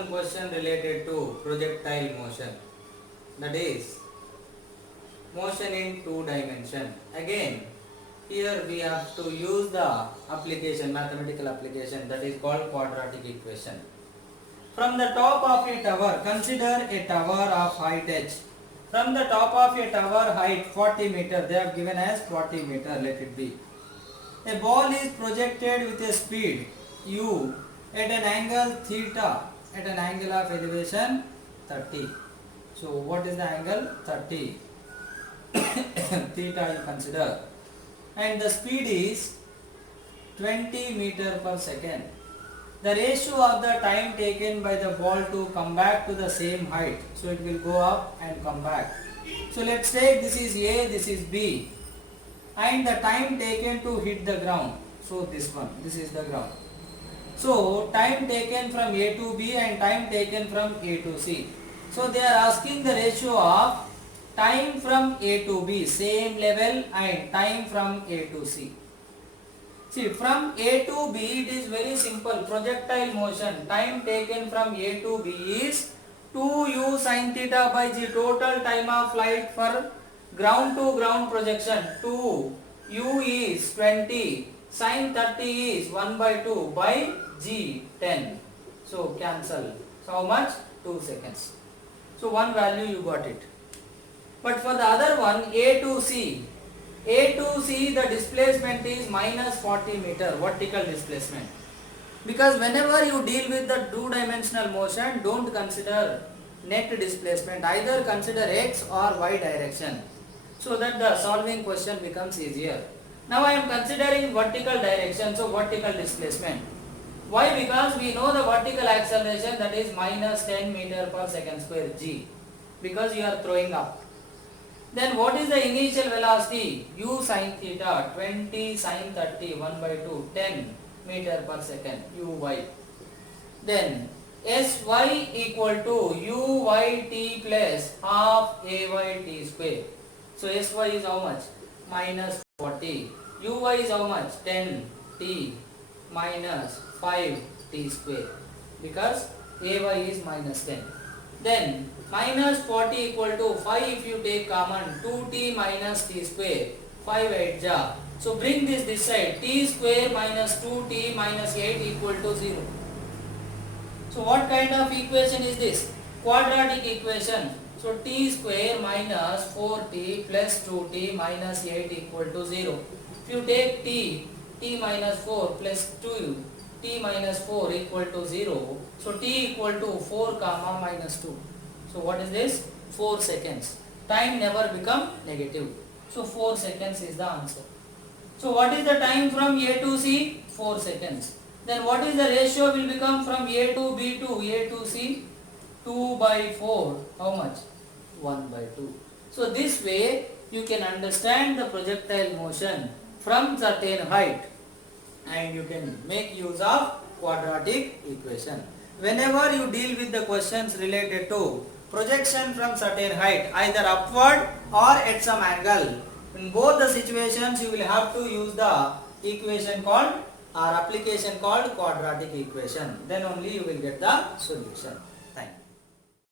one question related to projectile motion, that is motion in two dimension. Again, here we have to use the application, mathematical application, that is called quadratic equation. From the top of a tower, consider a tower of height h. From the top of a tower height 40 meter, they have given as 40 meter, let it be. A ball is projected with a speed u at an angle theta, at an angle of elevation 30. So what is the angle? 30. Theta you consider. And the speed is 20 meter per second. The ratio of the time taken by the ball to come back to the same height, so it will go up and come back. So let's take this is A, this is B, and the time taken to hit the ground. So this one, this is the ground. So time taken from A to B and time taken from A to C. So they are asking the ratio of time from A to B, same level, and time from A to C. See, from A to B it is very simple. Projectile motion, time taken from A to B is 2u sin theta by g. Total time of flight for ground to ground projection 2, u is 20, sin 30 is 1 by 2 by g 10. So cancel. So how much? 2 seconds. So one value you got it. But for the other one, A to C, the displacement is minus 40 meter, vertical displacement. Because whenever you deal with the two-dimensional motion, don't consider net displacement, either consider x or y direction, so that the solving question becomes easier. Now I am considering vertical direction, so vertical displacement. Why? Because we know the vertical acceleration, that is minus 10 meter per second square g, because you are throwing up. Then what is the initial velocity? U sin theta, 20 sin 30, 1 by 2, 10 meter per second, uy. Then Sy equal to uyt plus half ayt square. So Sy is how much? Minus 40. Uy is how much? 10t minus 5t square, because ay is minus 10. Then minus 40 equal to 5, if you take common, 2t minus t square, 5 8 ja. So bring this side, t square minus 2t minus 8 equal to 0. So what kind of equation is this? Quadratic equation. So t square minus 4t plus 2t minus 8 equal to 0. If you take t minus 4 plus 2, t minus 4 equal to 0. So t equal to 4 comma minus 2. So what is this? 4 seconds. Time never become negative. So 4 seconds is the answer. So what is the time from A to C? 4 seconds. Then what is the ratio will become from A to B to A to C? 2 by 4. How much? 1 by 2. So this way you can understand the projectile motion from certain height, and you can make use of quadratic equation. Whenever you deal with the questions related to projection from certain height, either upward or at some angle, in both the situations you will have to use the equation called, or application called, quadratic equation. Then only you will get the solution.